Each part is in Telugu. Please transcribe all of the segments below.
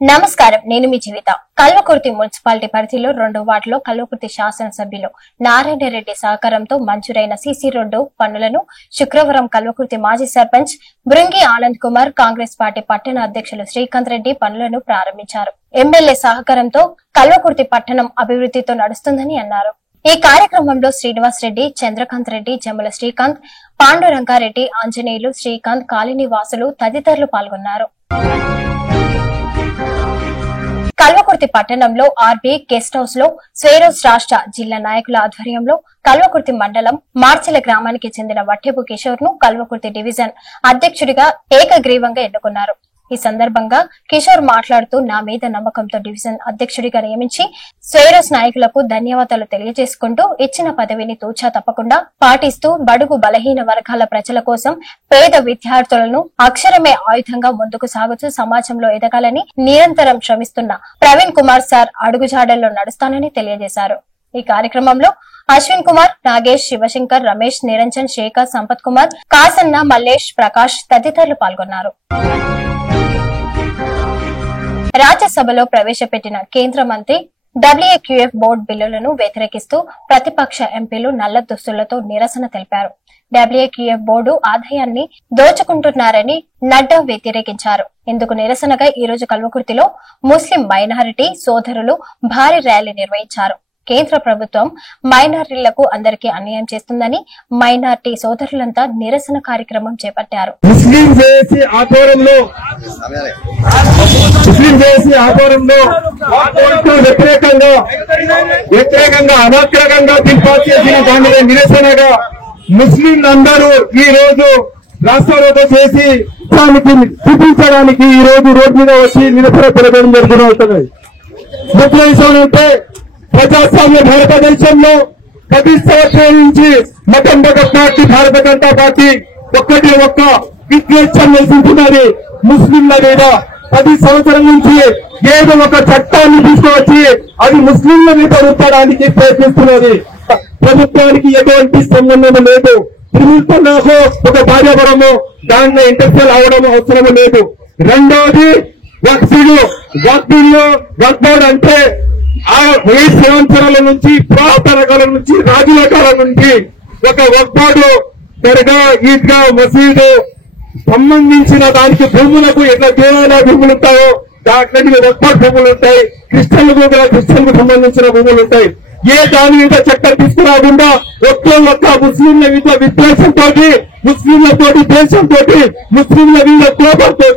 నమస్కారం, నేను మీ జీవిత. కల్వకుర్తి మున్సిపాలిటీ పరిధిలో 2 వార్డులో కల్వకుర్తి శాసనసభ్యులు నారాయణ రెడ్డి సహకారంతో మంజూరైన సీసీ రోడ్డు పనులను శుక్రవారం కల్వకుర్తి మాజీ సర్పంచ్ బృంగి ఆనంద్ కుమార్, కాంగ్రెస్ పార్టీ పట్టణ అధ్యక్షులు శ్రీకాంత్ రెడ్డి పనులను ప్రారంభించారు. ఎమ్మెల్యే సహకారంతో కల్వకుర్తి పట్టణం అభివృద్ధితో నడుస్తుందని అన్నారు. ఈ కార్యక్రమంలో శ్రీనివాస్ రెడ్డి, చంద్రకాంత్ రెడ్డి, జమ్మల శ్రీకాంత్, పాండురంగారెడ్డి, ఆంజనేయులు, శ్రీకాంత్, కాలనీ వాసులు తదితరులు పాల్గొన్నారు. కల్వకుర్తి పట్టణంలో ఆర్బీ గెస్ట్ హౌస్ లో స్వేరోస్ రాష్ట్ర జిల్లా నాయకుల ఆధ్వర్యంలో కల్వకుర్తి మండలం మార్చెల గ్రామానికి చెందిన వట్టెపు కిషోర్ ను కల్వకుర్తి డివిజన్ అధ్యక్షుడిగా ఏకగ్రీవంగా ఎన్నుకున్నారు. ఈ సందర్భంగా కిషోర్ మాట్లాడుతూ, నా మీద నమ్మకంతో డివిజన్ అధ్యక్షుడిగా నియమించి స్వేరోస్ నాయకులకు ధన్యవాదాలు తెలియజేసుకుంటూ ఇచ్చిన పదవిని తూచా తప్పకుండా పాటిస్తూ బడుగు బలహీన వర్గాల ప్రజల కోసం పేద విద్యార్థులను అక్షరమే ఆయుధంగా ముందుకు సాగుతూ సమాజంలో ఎదగాలని నిరంతరం శ్రమిస్తున్న ప్రవీణ్ కుమార్ సార్ అడుగుజాడల్లో నడుస్తానని తెలియజేశారు. ఈ కార్యక్రమంలో అశ్విన్ కుమార్, నాగేష్, శివశంకర్, రమేష్, నిరంజన్, శేఖర్, సంపత్ కుమార్, కాసన్న, మల్లేష్, ప్రకాష్ తదితరులు పాల్గొన్నారు. రాజ్యసభలో ప్రవేశపెట్టిన కేంద్ర మంత్రి WQF బోర్డు బిల్లులను వ్యతిరేకిస్తూ ప్రతిపక్ష ఎంపీలు నల్ల దుస్తులతో నిరసన తెలిపారు. WQF బోర్డు ఆదాయాన్ని దోచుకుంటున్నారని నడ్డా వ్యతిరేకించారు. ఇందుకు నిరసనగా ఈ రోజు కల్వకుర్తిలో ముస్లిం మైనారిటీ సోదరులు భారీ ర్యాలీ నిర్వహించారు. కేంద్ర ప్రభుత్వం మైనారిటీలకు అందరికీ అన్యాయం చేస్తుందని మైనారిటీ సోదరులంతా నిరసన కార్యక్రమం చేపట్టారు. ముస్లిం జేఏసీ ఆధ్వర్యంలో వ్యతిరేకంగా అనగ్రహంగా తీర్పాటు చేసిన దాని నిరసనగా ముస్లింలందరూ ఈ రోజు రాష్ట్రాలతో చేసి చూపించడానికి ఈ రోజు రోడ్డు మీద వచ్చి నిరసన తెలపడం జరుగుతుంది. ముఖ్య విషయం అంటే ప్రజాస్వామ్య భారతదేశంలో 10 సంవత్సరాల నుంచి మతం పార్టీ భారత జనతా పార్టీ ఒక్క విద్వేషం నిలిచింటున్నది. ముస్లింల మీద 10 సంవత్సరాల నుంచి ఏదో ఒక చట్టాన్ని తీసుకువచ్చి అది ముస్లింల మీద రుద్దడానికి ప్రయత్నిస్తున్నది. ప్రభుత్వానికి ఎటువంటి సంబంధం లేదు. తిరుగుతో నాకు ఒక భార్యాపరము దాంట్లో ఇంటర్ఫియర్ అవడం అవసరం లేదు. రెండోది వక్బోర్డ్ అంటే ఆ 10 సంవత్సరాల నుంచి పురాతన కాలం నుంచి రాజుల కాలం నుంచి ఒక వక్బోర్డు దర్గా, ఈద్గా, మసీదు సంబంధించిన దానికి భూములకు ఎట్లా దేవాలయ భూములు ఉంటాయో అట్లాంటి వక్బోర్డ్ భూములు ఉంటాయి. క్రిస్టియన్లకు సంబంధించిన భూములు ఉంటాయి. ఏ దాని మీద చట్టం తీసుకురాకుండా ఒక్క ముస్లింల మీద విద్వేషంతో, ముస్లింలతోటి దేశంతో, ముస్లింల మీద కోపంతో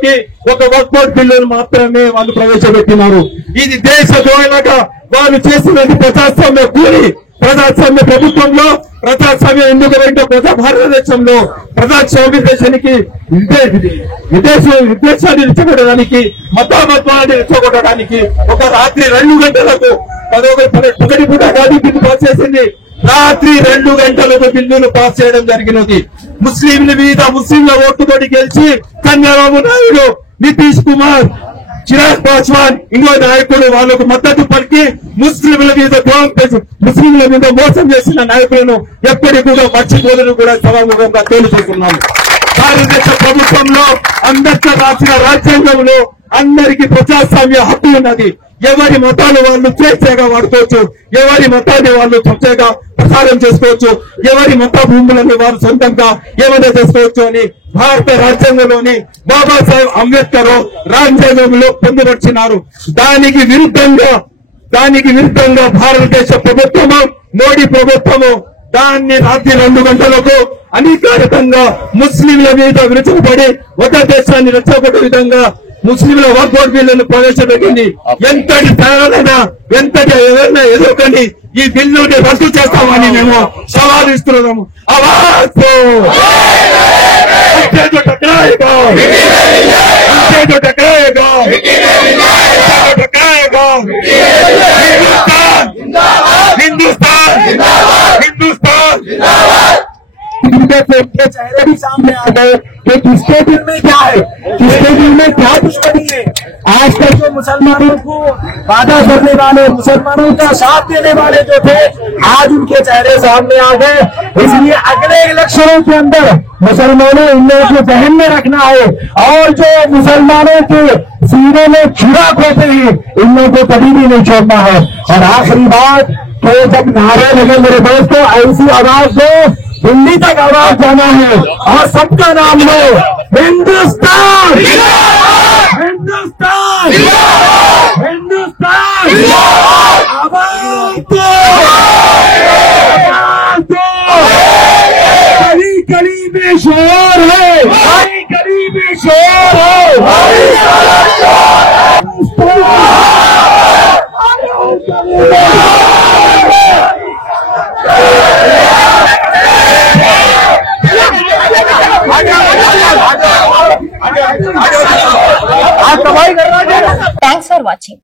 ఒక వక్బోర్డ్ బిల్లును మాత్రమే వాళ్ళు ప్రవేశపెట్టినారు. ఇది దేశ ద్రోహులుగా వాళ్ళు చేసినది ప్రజాస్వామ్య కూలి. ప్రజాస్వామ్య ప్రభుత్వంలో ప్రజాస్వామ్యం ఎందుకు ప్రజా భారతదేశంలో ప్రజాస్వామ్య దేశానికి విదేశాన్ని రెచ్చగొట్టడానికి, మతామత్వాన్ని రెచ్చగొట్టడానికి ఒక రాత్రి 2 గంటలకు 1 పూట గాది బిల్లు పాస్ చేసింది. రాత్రి 2 గంటలకు బిల్లును పాస్ చేయడం జరిగినది. ముస్లింల మీద ముస్లింల ఓటుతోటి గెలిచి చంద్రబాబు నాయుడు, నితీష్ కుమార్, చిరాగ్ పాస్వాన్ ఇంకో నాయకుడు వాళ్ళకు మద్దతు పలికి ముస్లింల మీద మోసం చేసిన నాయకులను ఎప్పటికీ కూడా మర్చిపోదని కూడా సభాముఖంగా తేలిపోతున్నాను. భారతదేశ ప్రభుత్వంలో అంబేద్కర్ రాసిన రాజ్యాంగంలో అందరికీ ప్రజాస్వామ్య హక్కు ఉన్నది. ఎవరి మతాలు వాళ్ళు స్వేచ్ఛగా వాడుకోవచ్చు, ఎవరి మతాన్ని వాళ్ళు స్వేచ్ఛగా ప్రసారం చేసుకోవచ్చు, ఎవరి మత భూములను వారు సొంతంగా ఏమైనా చేసుకోవచ్చు అని భారత రాజ్యాంగంలోని బాబాసాహెబ్ అంబేద్కర్ రాజ్యాంగంలో పొందుపరిచినారు. దానికి విరుద్ధంగా భారతదేశ ప్రభుత్వము, మోడీ ప్రభుత్వము దాన్ని రాత్రి 2 గంటలకు అధికారికంగా ముస్లింల మీద విరుచుకుపడి ఒక దేశాన్ని రెచ్చగొట్టే విధంగా ముస్లింల వక్బోర్డ్ బిల్లును ప్రవేశపెట్టింది. ఎంతటి తయారైనా ఎవరైనా ఎదుర్కొని ఈ బిల్లుని రద్దు చేస్తామని మేము సవాలిస్తున్నాము. चेहरे भी सामने आ गए कि किसके दिल में क्या है, किसके दिल में क्या दुश्मनी है। आज तक जो मुसलमानों को वादा करने वाले, मुसलमानों का साथ देने वाले जो थे आज उनके चेहरे सामने आ गए। इसलिए अगले इलेक्शनों के अंदर मुसलमानों इन लोगों को जहन में रखना है, और जो मुसलमानों के सीने में चिराग होते हैं इन लोगों को कभी भी नहीं छोड़ना है। और आखिरी बात, तो जब नारे लगे मेरे दोस्तों, ऐसी आवाज दो, दिल्ली तक आवाज जाना है और सबका नाम लो, हिंदुस्तान हिंदुस्तान हिंदुस्तान। आवाज दो, आवाज दो। गली गली में शोर है, गली गली में शोर है।